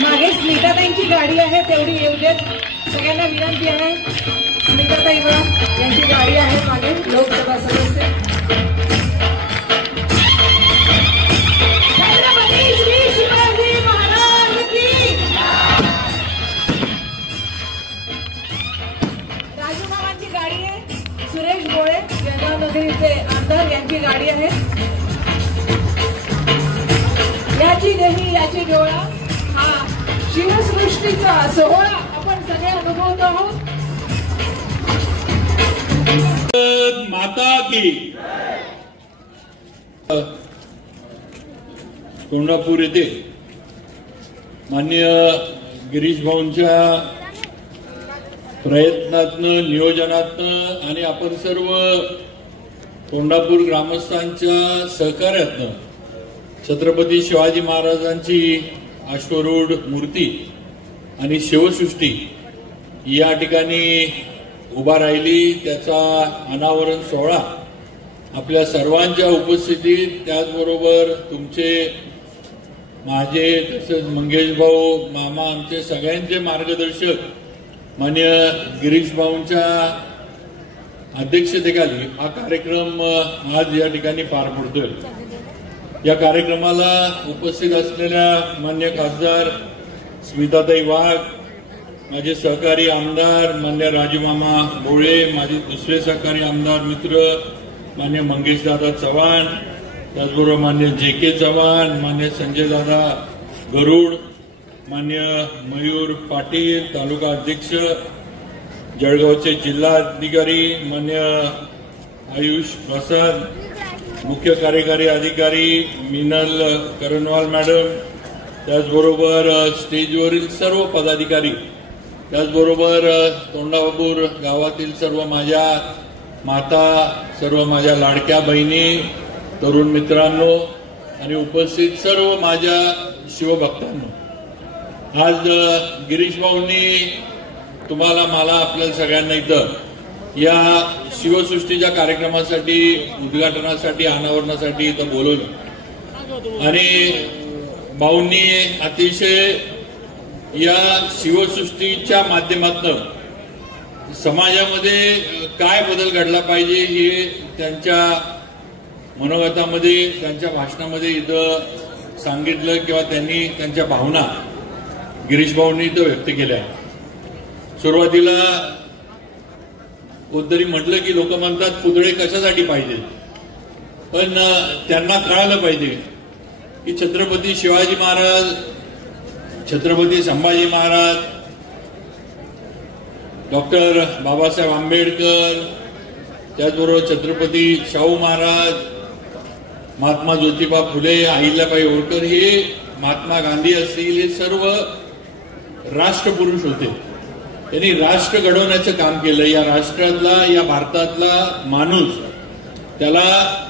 मागे स्मिताताईंची गाडी आहे, तेवढी येऊ देत. सगळ्यांना विनंती आहे. स्मिताताई यांची गाडी आहे मागे, लोकसभा सदस्य. छत्रपती श्री शिवाजी महाराज की. राजू मामांची गाडी आहे. सुरेश गोळे जळगाव नगरीचे आमदार यांची गाडी आहे. याची देही याची डोळा हा शिवसृष्टीचा सोहळा आपण सगळे अनुभवत आहोत. माता की. कोल्हापूर येथे माननीय गिरीश भाऊंच्या प्रयत्नातनं, नियोजनातनं आणि आपण सर्व कोल्हापूर ग्रामस्थांच्या सहकार्यातनं छत्रपती शिवाजी महाराजांची अश्वरूढ मूर्ती आणि शिवसृष्टी या ठिकाणी उभा राहिली. त्याचा अनावरण सोहळा आपल्या सर्वांच्या उपस्थितीत, त्याचबरोबर तुमचे, माझे, तसंच मंगेश भाऊ, मामा, आमचे सगळ्यांचे मार्गदर्शक माननीय गिरीश भाऊंच्या अध्यक्षतेखाली हा कार्यक्रम आज या ठिकाणी पार पडतोय. या कार्यक्रमाला उपस्थित असलेल्या मान्य खासदार स्मिताताई वाघ, माझे सहकारी आमदार मान्य राजूमामा भोळे, माझे दुसरे सहकारी आमदार मित्र मान्य मंगेशदादा चव्हाण, त्याचबरोबर मान्य जे.के. चव्हाण, मान्य संजयदादा गरुड, मान्य मयूर पाटील, तालुका अध्यक्ष, जळगावचे जिल्हाधिकारी मान्य आयुष प्रसाद, मुख्य कार्यकारी अधिकारी मिनल करनवाल मॅडम, त्याचबरोबर स्टेजवरील सर्व पदाधिकारी, त्याचबरोबर तोंडापूर गावातील सर्व माझ्या माता, सर्व माझ्या लाडक्या बहिणी, तरुण मित्रांनो आणि उपस्थित सर्व माझ्या शिवभक्तांनो. आज गिरीश भाऊंनी तुम्हाला, मला, आपल्या सगळ्यांना इथं या शिवसृष्टीच्या कार्यक्रमासाठी, उद्घाटनासाठी, अनावरणासाठी इथं बोलवलं आणि भाऊंनी अतिशय या शिवसृष्टीच्या माध्यमातून समाजामध्ये काय बदल घडला पाहिजे हे त्यांच्या मनोगतामध्ये, त्यांच्या भाषणामध्ये इथं सांगितलं किंवा त्यांनी त्यांच्या भावना गिरीश भाऊंनी इथं व्यक्त केल्या. सुरुवातीला कोणतरी म्हटलं की लोक म्हणतात पुतळे कशासाठी पाहिजे, पण त्यांना कळालं पाहिजे की छत्रपती शिवाजी महाराज, छत्रपती संभाजी महाराज, डॉक्टर बाबासाहेब आंबेडकर, त्याचबरोबर छत्रपती शाहू महाराज, महात्मा ज्योतिबा फुले, अहिल्याबाई होळकर, हे महात्मा गांधी असतील, हे सर्व राष्ट्रपुरुष होते. त्यांनी राष्ट्र घडवण्याचं काम केलं. या राष्ट्रातला, या भारतातला माणूस, त्याला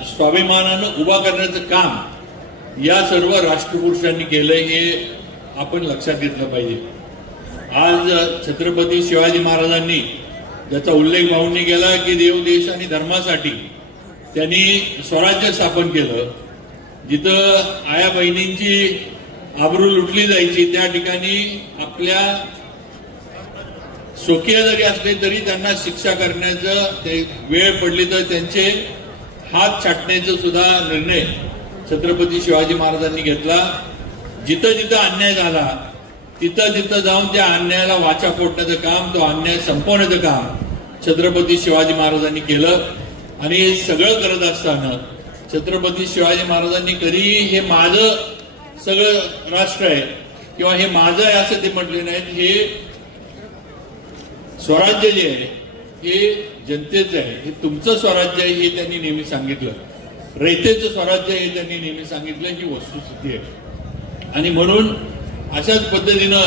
स्वाभिमानानं उभा करण्याचं काम या सर्व राष्ट्रपुरुषांनी केलं, हे आपण लक्षात घेतलं पाहिजे. आज छत्रपती शिवाजी महाराजांनी, ज्याचा उल्लेख भाऊंनी केला की देव, देश आणि धर्मासाठी त्यांनी स्वराज्य स्थापन केलं. जिथं आया बहिणींची आबरू लुटली जायची त्या ठिकाणी आपल्या स्वकीय जरी असले तरी त्यांना शिक्षा करण्याचं, ते वेळ पडली तर त्यांचे हात छाटण्याचा सुद्धा निर्णय छत्रपती शिवाजी महाराजांनी घेतला. जिथं जिथं अन्याय झाला तिथं तिथं जाऊन त्या अन्यायाला वाचा फोडण्याचं काम, तो अन्याय संपवण्याचं काम छत्रपती शिवाजी महाराजांनी केलं. आणि हे सगळं करत असताना छत्रपती शिवाजी महाराजांनी कधीही हे माझं सगळं राष्ट्र आहे किंवा हे माझं आहे असं ते म्हटले नाहीत. हे स्वराज्य जे आहे हे जनतेचं आहे, हे तुमचं स्वराज्य आहे हे त्यांनी नेहमी सांगितलं. रयतेचं स्वराज्य हे त्यांनी नेहमी सांगितलं, ही वस्तुस्थिती आहे. आणि म्हणून अशाच पद्धतीनं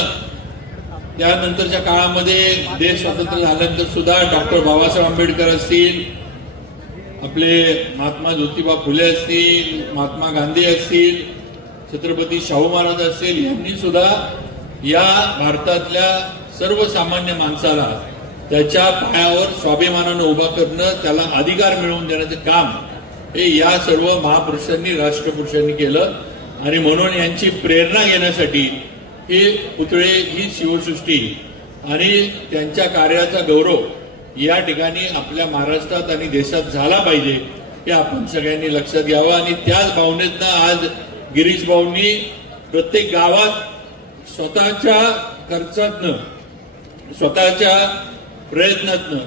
त्यानंतरच्या काळामध्ये देश स्वतंत्र झाल्यानंतर सुद्धा डॉक्टर बाबासाहेब आंबेडकर असतील, आपले महात्मा ज्योतिबा फुले असतील, महात्मा गांधी असतील, छत्रपती शाहू महाराज असतील, यांनी सुद्धा या भारतातल्या सर्वसामान्य माणसाला त्याच्या पायावर स्वाभिमानानं उभा करणं, त्याला अधिकार मिळवून देण्याचं काम हे या सर्व महापुरुषांनी राष्ट्रपुरुषांनी केलं आणि म्हणून यांची प्रेरणा घेण्यासाठी हे पुतळे ही शिवसृष्टी आणि त्यांच्या कार्याचा गौरव या ठिकाणी आपल्या महाराष्ट्रात आणि देशात झाला पाहिजे हे आपण सगळ्यांनी लक्षात घ्यावं आणि त्याच भावनेतनं आज गिरीश भाऊंनी प्रत्येक गावात स्वतःच्या खर्चातनं स्वतःच्या प्रयत्नातनं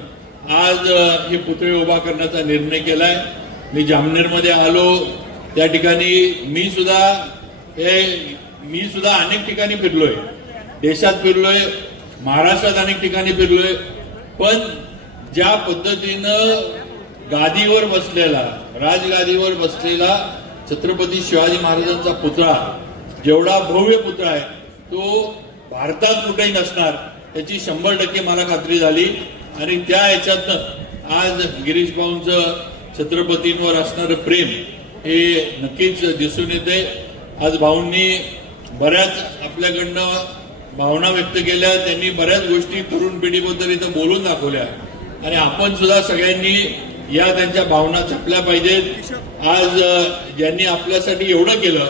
आज हे पुतळे उभा करण्याचा निर्णय केलाय. मी जामनेरमध्ये आलो त्या ठिकाणी मी सुद्धा अनेक ठिकाणी फिरलोय, देशात फिरलोय, महाराष्ट्रात अनेक ठिकाणी फिरलोय, पण ज्या पद्धतीनं गादीवर बसलेला राजगादीवर बसलेला छत्रपती शिवाजी महाराजांचा पुतळा जेवढा भव्य पुतळा आहे तो भारतात कुठेही नसणार याची 100% मला खात्री झाली आणि त्या ह्याच्यातनं आज गिरीश भाऊंचं छत्रपतींवर असणारं प्रेम हे नक्कीच दिसून येते. आज भाऊंनी बऱ्याच आपल्याकडनं भावना व्यक्त केल्या, त्यांनी बऱ्याच गोष्टी तरुण पिढीबद्दल इथं बोलून दाखवल्या आणि आपण सुद्धा सगळ्यांनी या त्यांच्या भावना जपल्या पाहिजेत. आज ज्यांनी आपल्यासाठी एवढं केलं,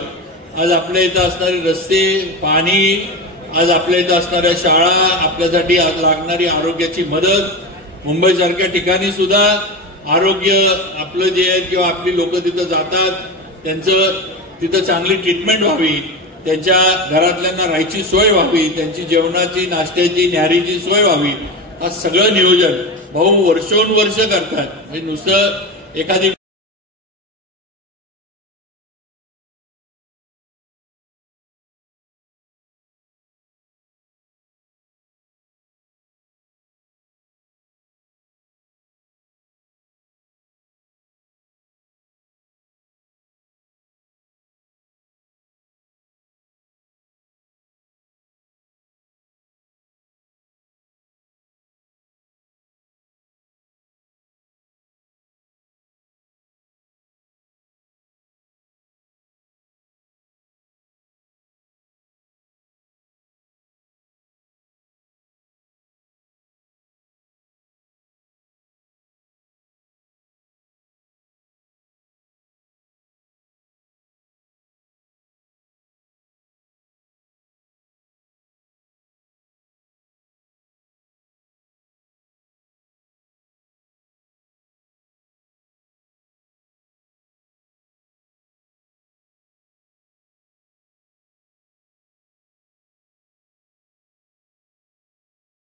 आज आपल्या इथं असणारे रस्ते, पाणी, आज आपल्या इथं असणाऱ्या शाळा, आपल्यासाठी लागणारी आरोग्याची मदत, मुंबईसारख्या ठिकाणी सुद्धा आरोग्य आपलं जे आहे किंवा आपली लोक तिथं जातात त्यांचं तिथं चांगली ट्रीटमेंट व्हावी, त्यांच्या घरातल्यांना राहायची सोय व्हावी, त्यांची जेवणाची, नाश्त्याची, न्याहारीची सोय व्हावी, हा सगळं नियोजन भाऊ वर्षोनवर्ष करतात. म्हणजे नुसतं एखादी